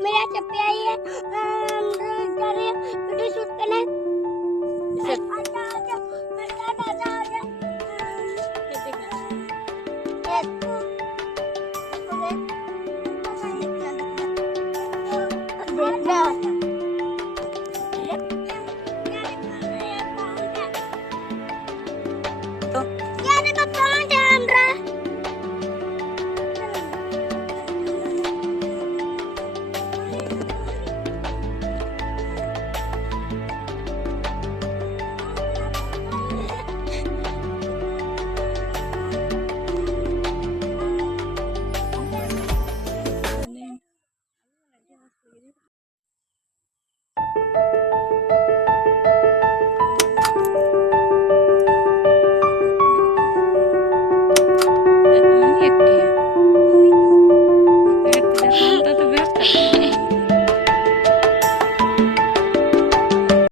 मेरा चप्पे आई है, जा रहे हैं वीडियो शूट करने। आजा आजा आजा आजा आजा।